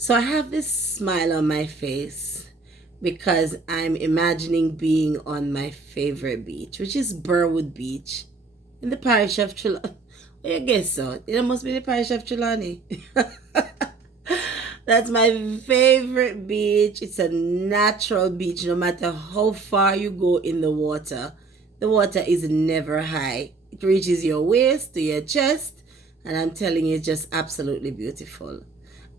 So I have this smile on my face because I'm imagining being on my favorite beach, which is Burwood Beach in the parish of Trelawney. Well, I guess so. It must be the parish of Trelawney. That's my favorite beach. It's a natural beach. No matter how far you go in the water is never high. It reaches your waist to your chest, and I'm telling you, it's just absolutely beautiful.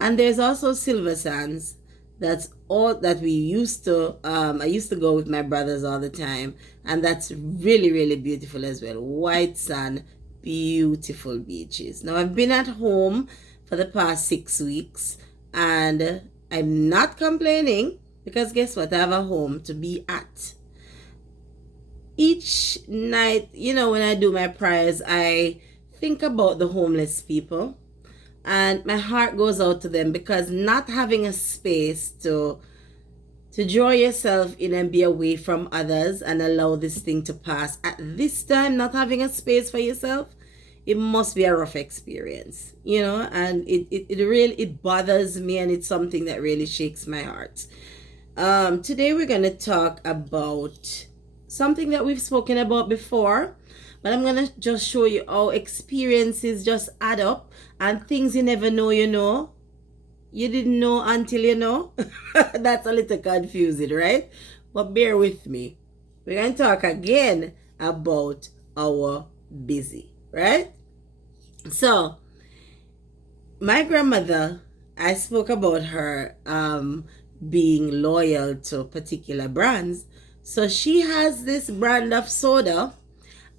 And there's also Silver Sands. That's all that we used to. I used to go with my brothers all the time, and that's really, really beautiful as well. White sand, beautiful beaches. Now I've been at home for the past 6 weeks, and I'm not complaining because guess what? I have a home to be at. Each night, when I do my prayers, I think about the homeless people, and my heart goes out to them because not having a space to draw yourself in and be away from others and allow this thing to pass at this time, not having a space for yourself, it must be a rough experience, and it really, it bothers me, and it's something that really shakes my heart. Today we're going to talk about something that we've spoken about before, but I'm going to just show you how experiences just add up, and things you never know, you didn't know until you know. That's a little confusing, right? But bear with me. We're going to talk again about our busy, right? So my grandmother, I spoke about her being loyal to particular brands. So she has this brand of soda,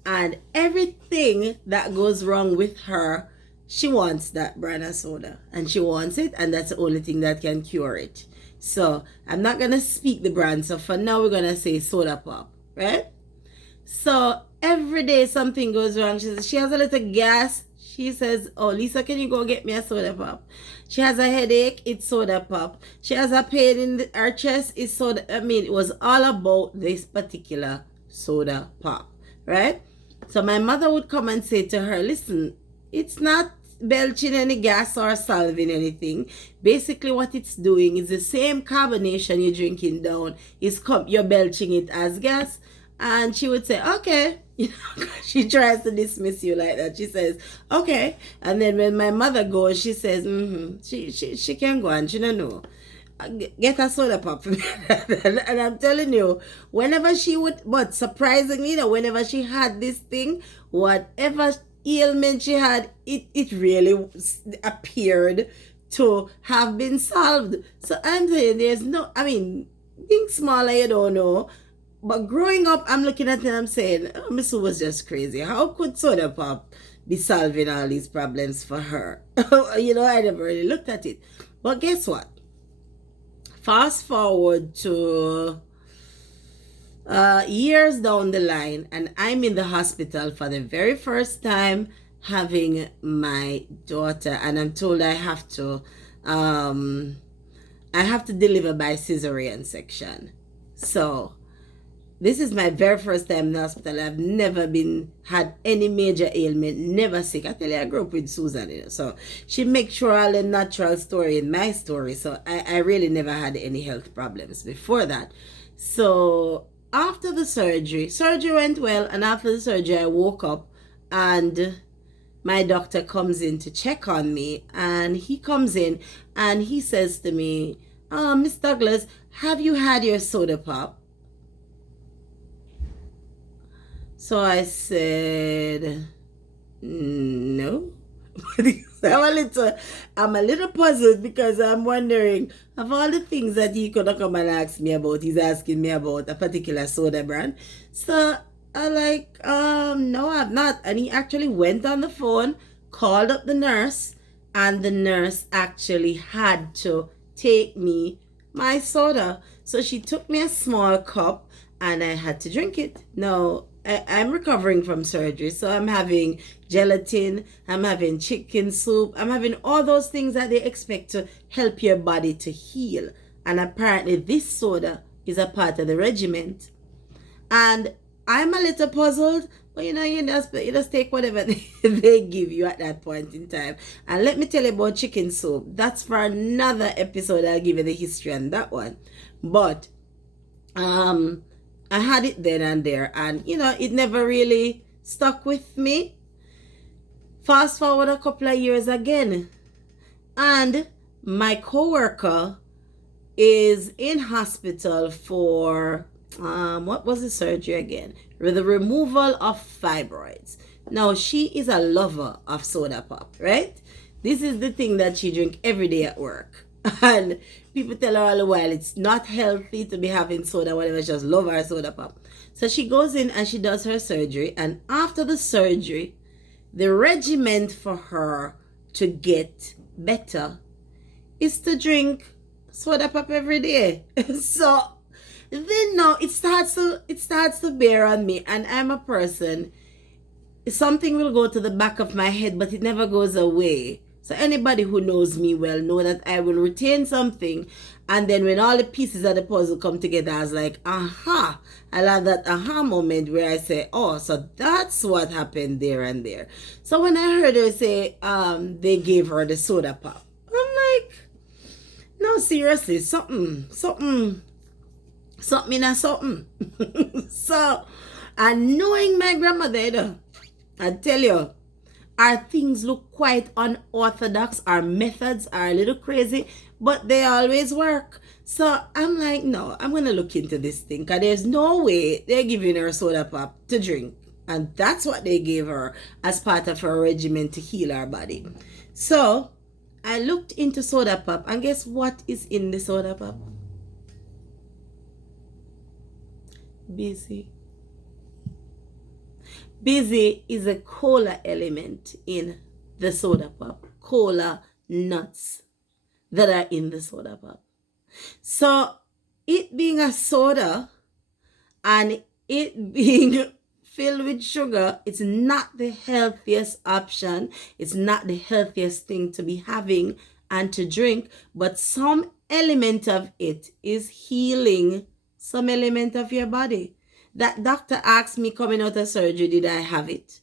and everything that goes wrong with her, she wants that brand of soda, and she wants it, and that's the only thing that can cure it. So I'm not gonna speak the brand, so for now we're gonna say soda pop, right? So every day something goes wrong. She has a little gas. She says, "Oh, Lisa, can you go get me a soda pop?" She has a headache. It's soda pop. She has a pain in her chest. It's soda. I mean, it was all about this particular soda pop, right? So my mother would come and say to her, "Listen, it's not belching any gas or solving anything. Basically, what it's doing is the same carbonation you're drinking down. You're belching it as gas." And she would say, "Okay." She tries to dismiss you like that. She says, "Okay." And then when my mother goes, she says, she can go, and she don't know. Get a soda pop for me. And I'm telling you, whenever she would, but surprisingly, whenever she had this thing, whatever ailment she had, it really appeared to have been solved. So I'm saying being smaller, you don't know. But growing up, I'm looking at it and I'm saying, "Oh, Miss Sue was just crazy. How could soda pop be solving all these problems for her?" I never really looked at it. But guess what? Fast forward to years down the line, and I'm in the hospital for the very first time having my daughter, and I'm told I have to deliver by cesarean section. So this is my very first time in the hospital. I've never had any major ailment, never sick. I tell you, I grew up with Susan, so she makes sure all the natural story in my story. So I really never had any health problems before that. So after the surgery went well, and after the surgery, I woke up, and my doctor comes in to check on me, and he comes in and he says to me, "Miss Douglas, have you had your soda pop?" So I said, "No." I'm a little puzzled because I'm wondering, of all the things that he could have come and asked me about, he's asking me about a particular soda brand. So I'm like, "No, I've not." And he actually went on the phone, called up the nurse, and the nurse actually had to take me my soda. So she took me a small cup, and I had to drink it. Now, I'm recovering from surgery, so I'm having gelatin, I'm having chicken soup, I'm having all those things that they expect to help your body to heal. And apparently this soda is a part of the regiment. And I'm a little puzzled But you just take whatever they give you at that point in time. And let me tell you about chicken soup. That's for another episode. I'll give you the history on that one. But I had it then and there, and it never really stuck with me. Fast forward a couple of years again, and my coworker is in hospital for what was the surgery again? The removal of fibroids. Now she is a lover of soda pop, right? This is the thing that she drink every day at work. And people tell her all the while it's not healthy to be having soda, whatever, she just love her soda pop. So she goes in and she does her surgery, and after the surgery, the regimen for her to get better is to drink soda pop every day. So then now it starts to bear on me, and I'm a person, something will go to the back of my head, but it never goes away. So anybody who knows me well know that I will retain something, and then when all the pieces of the puzzle come together, I was like, aha. I'll have that aha moment where I say, oh, so that's what happened there and there. So when I heard her say they gave her the soda pop, I'm like, no, seriously, something in a something. So, and knowing my grandmother, I tell you, our things look quite unorthodox, our methods are a little crazy, but they always work. So I'm like, no, I'm going to look into this thing, because there's no way they're giving her soda pop to drink. And that's what they gave her as part of her regimen to heal her body. So I looked into soda pop, and guess what is in the soda pop? Busy. Busy is a cola element in the soda pop. Cola nuts that are in the soda pop. So it being a soda and it being filled with sugar, it's not the healthiest option. It's not the healthiest thing to be having and to drink, but some element of it is healing some element of your body. That doctor asked me coming out of surgery, did I have it?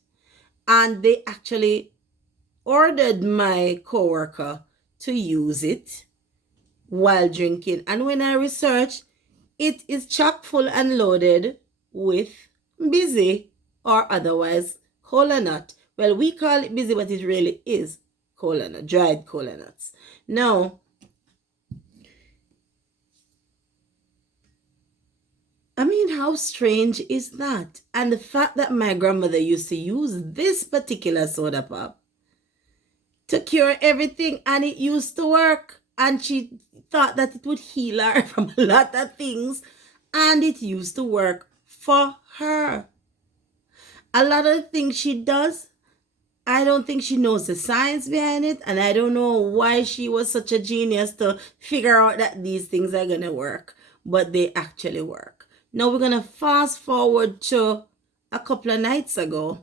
And they actually ordered my coworker to use it while drinking. And when I researched, it is chock full and loaded with busy, or otherwise cola nut. Well, we call it busy, but it really is cola nut, dried cola nuts. Now, I mean, how strange is that? And the fact that my grandmother used to use this particular soda pop to cure everything, and it used to work, and she thought that it would heal her from a lot of things, and it used to work for her. A lot of the things she does, I don't think she knows the science behind it, and I don't know why she was such a genius to figure out that these things are going to work, but they actually work. Now we're going to fast forward to a couple of nights ago.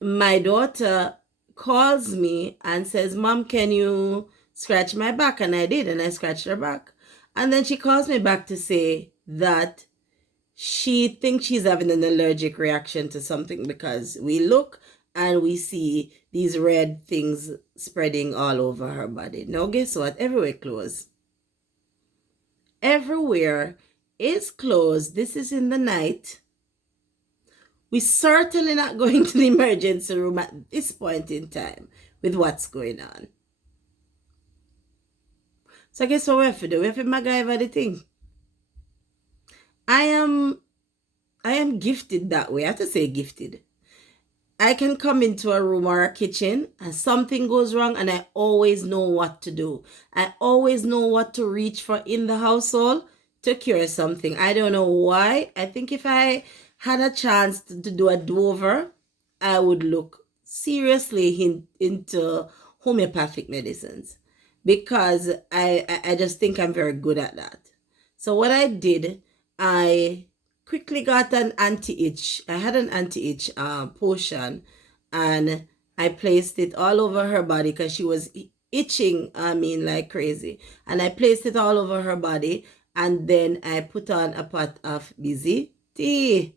My daughter calls me and says, Mom, can you scratch my back? And I did, and I scratched her back. And then she calls me back to say that she thinks she's having an allergic reaction to something, because we look and we see these red things spreading all over her body. Now guess what? Everywhere closed. Everywhere is closed. This is in the night. We're certainly not going to the emergency room at this point in time with what's going on. So guess what we have to do? We have to MacGyver the thing. I am gifted that way. I have to say gifted. I can come into a room or a kitchen and something goes wrong, and I always know what to do. I always know what to reach for in the household to cure something. I don't know why. I think if I had a chance to do a do-over, I would look seriously into homeopathic medicines, because I just think I'm very good at that. So what I did, I quickly got an anti-itch. I had an anti-itch potion, and I placed it all over her body because she was itching, like crazy. And I placed it all over her body, and then I put on a pot of busy tea.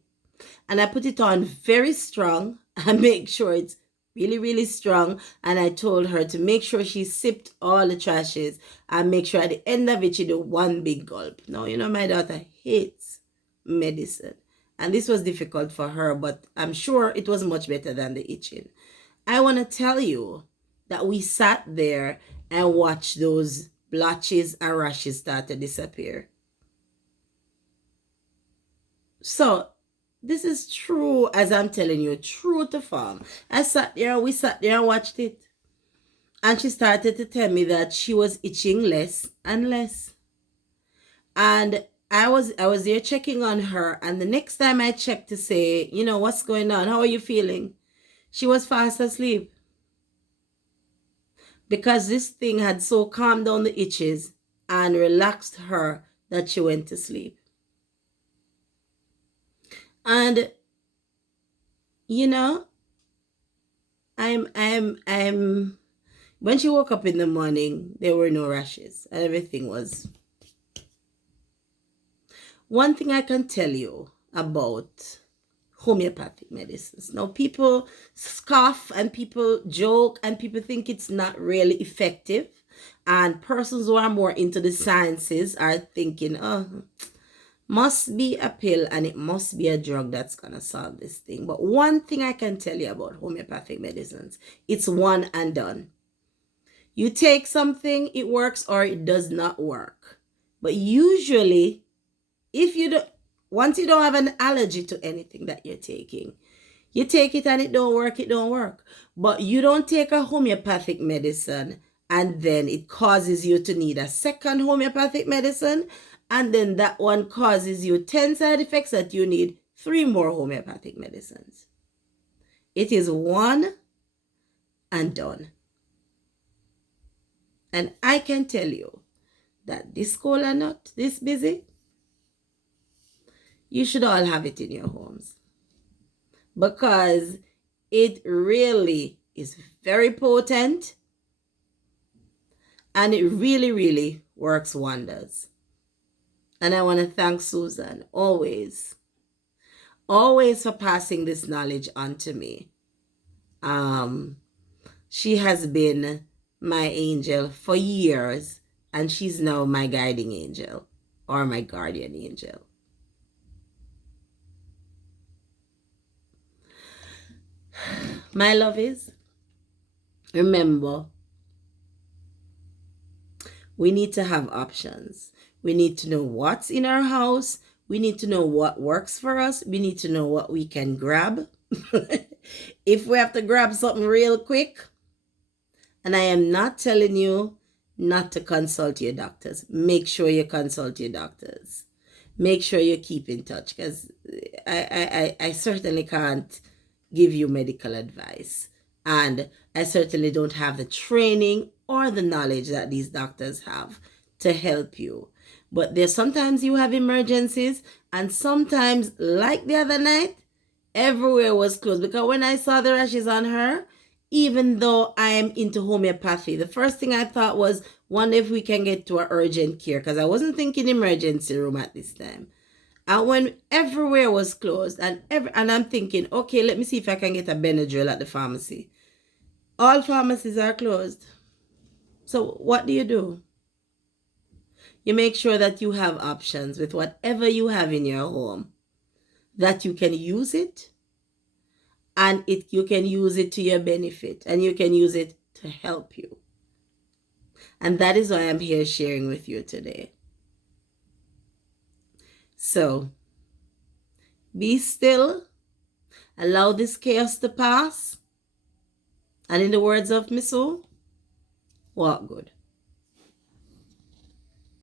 And I put it on very strong and make sure it's really, really strong. And I told her to make sure she sipped all the trashes and make sure at the end of it she do one big gulp. Now, my daughter hates medicine. And this was difficult for her, but I'm sure it was much better than the itching. I want to tell you that we sat there and watched those blotches and rashes start to disappear. So this is true, as I'm telling you, true to form. We sat there and watched it. And she started to tell me that she was itching less and less. And I was there checking on her. And the next time I checked to say, what's going on? How are you feeling? She was fast asleep. Because this thing had so calmed down the itches and relaxed her that she went to sleep. And I'm when she woke up in the morning, there were no rashes and everything was. One thing I can tell you about homeopathic medicines. Now, people scoff and people joke and people think it's not really effective. And persons who are more into the sciences are thinking, must be a pill and it must be a drug that's going to solve this thing. But one thing I can tell you about homeopathic medicines, it's one and done. You take something, it works or it does not work. But usually, once you don't have an allergy to anything that you're taking, you take it and it don't work. But you don't take a homeopathic medicine and then it causes you to need a second homeopathic medicine, and then that one causes you 10 side effects that you need 3 more homeopathic medicines. It is one and done. And I can tell you that this cola nut, this busy, you should all have it in your homes. Because it really is very potent. And it really, really works wonders. And I want to thank Susan always for passing this knowledge on to me. She has been my angel for years, and she's now my guiding angel or my guardian angel. My love is, remember, we need to have options. We need to know what's in our house. We need to know what works for us. We need to know what we can grab. If we have to grab something real quick, and I am not telling you not to consult your doctors. Make sure you consult your doctors. Make sure you keep in touch, because I certainly can't give you medical advice. And I certainly don't have the training or the knowledge that these doctors have to help you. But there's sometimes you have emergencies, and sometimes, like the other night, everywhere was closed. Because when I saw the rashes on her, even though I am into homeopathy, the first thing I thought was, wonder if we can get to an urgent care, because I wasn't thinking emergency room at this time. And when everywhere was closed, and I'm thinking, okay, let me see if I can get a Benadryl at the pharmacy. All pharmacies are closed. So what do? You make sure that you have options with whatever you have in your home, that you can use it, and you can use it to your benefit, and you can use it to help you. And that is why I'm here sharing with you today. So, be still, allow this chaos to pass, and in the words of Miss O, walk good.